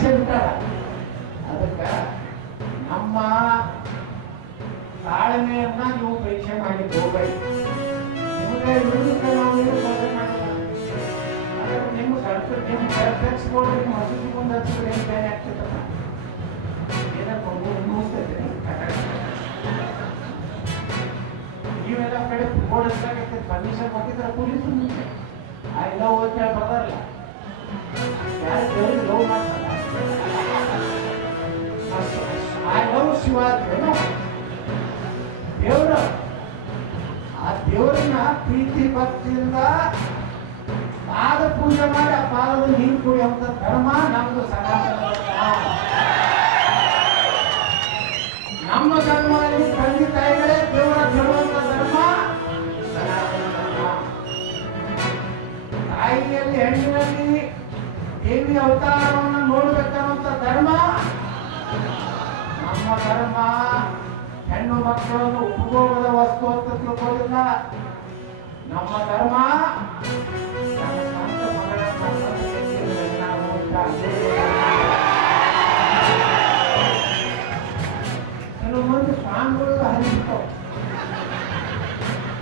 ಆಸೆ ಬಿಟ್ಟಾರ. ಅದಕ್ಕ ನಮ್ಮ ತಾಳ್ಮೆಯನ್ನ ನೀವು ಪರೀಕ್ಷೆ ಮಾಡಿ ಹೋಗ್ಬೇಡಿ. ನಿಮಗೆ ವಿರುದ್ಧ ನಾವು ಸ್ಪರ್ಧೆ ಮಾಡಿಲ್ಲ. ನಿಮ್ಮ ಕರ್ಪಿಸ್ಕೊಂಡು ನಿಮ್ಮ ಹಸುಕೊಂಡು ಹಚ್ಚಿದ್ರೆ ಏನು ಬೇರೆ ಆಗ್ತೈತಲ್ಲ, ಏನಪ್ಪ ಮುಗಿಸ್ತೈತೆ. ನೀವೆಲ್ಲ ಕಡೆ ಓಡಿಸ್ಲಾಗೈತೆ ಪರ್ಮಿಷನ್ ಕೊಟ್ಟಿದ್ರೆ ಪೊಲೀಸ್ ಮುಂದೆ ಐ ಲವ್ ಅಂತ ಹೇಳಿ ಬರ್ದಾರಲ್ಲ, ಯಾರು ದೇವ್ರಿಗೆ ಲವ್ ಮಾಡ್ತಾರ. ಐ ಲವ್ ಶಿವ ಅಂತೇನು ದೇವ್ರ, ಆ ದೇವರನ್ನ ಪ್ರೀತಿ ಭಕ್ತಿಯಿಂದ ಪಾದ ಪೂಜೆ ಮಾಡಿ ಆ ಪಾದದ ನೀರು ಕುಡಿಯುವಂತ ಧರ್ಮ ನಮ್ದು ಸನಾತನ ಧರ್ಮ. ನಮ್ಮ ಧರ್ಮ ತಂದೆ ತಾಯಿಗಳೇ ದೇವರ ಬಿಡುವಂತ ಧರ್ಮ ಸನಾತನ ಧರ್ಮ. ತಾಯಿಯಲ್ಲಿ ಹೆಣ್ಣಿನಲ್ಲಿ ದೇವಿ ಅವತಾರವನ್ನು ನೋಡ್ಬೇಕನ್ನುವಂತ ಧರ್ಮ ನಮ್ಮ ಧರ್ಮ. ಹೆಣ್ಣು ಮಕ್ಕಳನ್ನು ಉಪಭೋಗದ ವಸ್ತು ಅಂತ ತಿಳ್ಕೊಳ್ಳಿಲ್ಲ. ನಮ್ಮ ಧರ್ಮ ಕೆಲವು ಮಂದಿ ಸ್ವಾಮಿಗಳು ಹರಿಬಿಟ್ಟವು.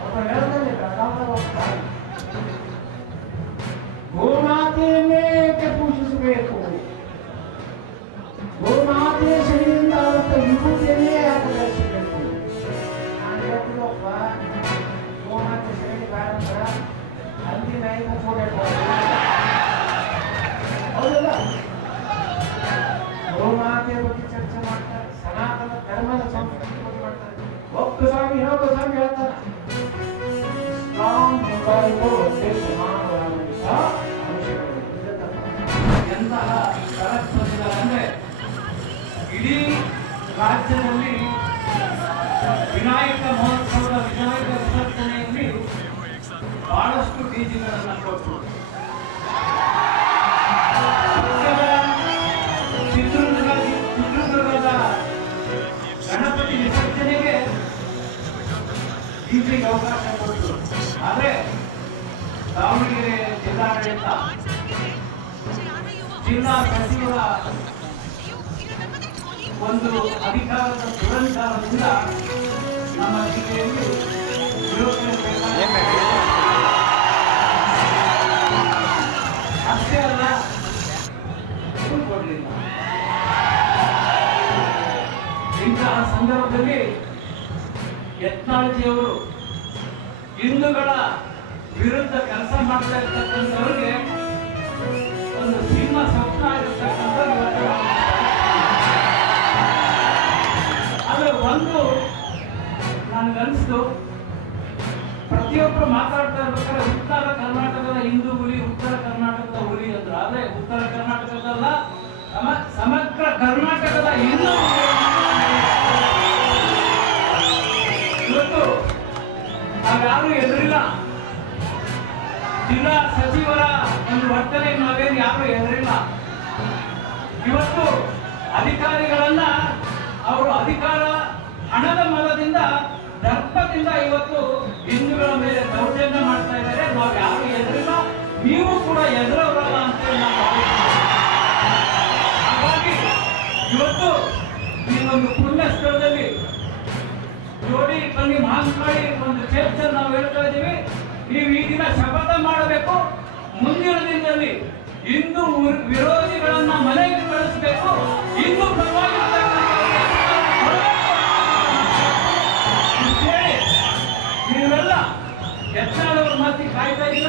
ಒಬ್ಬ ಹೇಳ್ತಾನೆ ಗೋಮಾತೆಯನ್ನೇ ಪೂಜಿಸಬೇಕು, ಗೋಮಾತೆಯ ಶರೀರದಿಂದ ಆದಂತ ವಿಭೂತಿಯನ್ನೇ ಆಚರಿಸಬೇಕು. ನಾನು ಹೇಳ್ತೀವಪ್ಪ, ಗೋಮಾತೆ ಶರೀರ ಕಾರಣಂದ್ರ ಅಲ್ಲಿ ನೈನ ಕೊಡಬೇಕು. ಹೌದಲ್ಲ? ಗೋಮಾತೆಯ ಬಗ್ಗೆ ಚರ್ಚೆ ಮಾಡ್ತಾರೆ, ಸನಾತನ ಧರ್ಮದ ಸಂಸ್ಕೃತಿ ಬಗ್ಗೆ ಮಾಡ್ತಾರೆ. ಒಬ್ಬ ಸ್ವಾಮಿ ಇನ್ನೊಬ್ಬ ಸ್ವಾಮಿ ಹೇಳ್ತಾನೆ ಎಂತಹ ಅಂದ್ರೆ ಇಡೀ ರಾಜ್ಯದಲ್ಲಿ ವಿನಾಯಕ ಮಹೋತ್ಸವದ ವಿನಾಯಕ ವಿಸರ್ಜನೆಯಲ್ಲಿ ಬಹಳಷ್ಟು ಡಿಜಿಗಳನ್ನು ಕೊಟ್ಟು ಚಿತ್ರದುರ್ಗದ ಗಣಪತಿ ವಿಸರ್ಜನೆಗೆ ಡಿಜಿಗೆ ಅವಕಾಶ ಕೊಟ್ಟು, ಆದರೆ ದಾವಣಗೆರೆ ಜಿಲ್ಲಾಡಳಿತ ಜಿಲ್ಲಾ ಸಚಿವರ ಒಂದು ಅಧಿಕಾರದ ದುರಂಕಾರದಿಂದ ನಮ್ಮ ಜಿಲ್ಲೆಯಲ್ಲಿ ಅಷ್ಟೇ ಅಲ್ಲ, ಕೊಡಲಿಲ್ಲ. ಇಂತಹ ಸಂದರ್ಭದಲ್ಲಿ ಯತ್ನಾಳ್ಜಿಯವರು ಹಿಂದೂಗಳ ವಿರುದ್ಧ ಕೆಲಸ ಮಾಡ್ತಾ ಇರ್ತಕ್ಕಂಥವ್ರಿಗೆ ಒಂದು ಸಿಂಹ ಸ್ವಪ್ನ ಆಗಿರ್ತಕ್ಕಂಥ. ಆದ್ರೆ ಒಂದು ನನ್ಗನ್ಸ್ತು, ಪ್ರತಿಯೊಬ್ಬರು ಮಾತಾಡ್ತಾ ಇರ್ಬೇಕಾದ್ರೆ ಉತ್ತರ ಕರ್ನಾಟಕದ ಹಿಂದೂ ಹುಲಿ, ಉತ್ತರ ಕರ್ನಾಟಕದ ಹುಲಿ ಅಂದ್ರು. ಆದ್ರೆ ಉತ್ತರ ಕರ್ನಾಟಕದಲ್ಲ, ಸಮಗ್ರ ಕರ್ನಾಟಕದ ಹಿಂದೂ. ಇವತ್ತು ನಾವ್ಯಾರು ಎದುರಿಲ್ಲ. ಜಿಲ್ಲಾ ಸಚಿವರ ಒಂದು ವರ್ತನೆ ನಾವೇನು ಯಾರು ಎದುರಿಲ್ಲ. ಇವತ್ತು ಅಧಿಕಾರಿಗಳನ್ನ ಅವರು ಅಧಿಕಾರ ಹಣದ ಮಲದಿಂದ ದರ್ಪದಿಂದ ಇವತ್ತು ಹಿಂದೂಗಳ ಮೇಲೆ ದೌರ್ಜನ್ಯ ಮಾಡ್ತಾ ಇದ್ದಾರೆ. ನಾವು ಯಾರು ಎದುರಿಲ್ಲ, ನೀವು ಕೂಡ ಎದುರವರಲ್ಲ ಅಂತೇಳಿ ನಾವು ಹಾಗಾಗಿ ಇವತ್ತು ಈ ಒಂದು ಪುಣ್ಯ ಸ್ಥಳದಲ್ಲಿ ಜೋಡಿ ಬನ್ನಿ ಮಹಾಂಕಾಳಿ ಒಂದು ಚರ್ಚೆ ನಾವು ಹೇಳ್ತಾ ಇದ್ದೀವಿ. ನೀವು ಈ ದಿನ ಶಪಥ ಮಾಡಬೇಕು, ಮುಂದಿನ ದಿನದಲ್ಲಿ ಹಿಂದೂ ವಿರೋಧಿಗಳನ್ನ ಮನೆಗೆ ಕಳಿಸಬೇಕು, ಹಿಂದೂ ಪರವಾಗಿ ನೀವೆಲ್ಲ ಯತ್ನಾಳವ್ರ ಮಾತಿ ಕಾಯ್ತಾ ಇಲ್ಲ.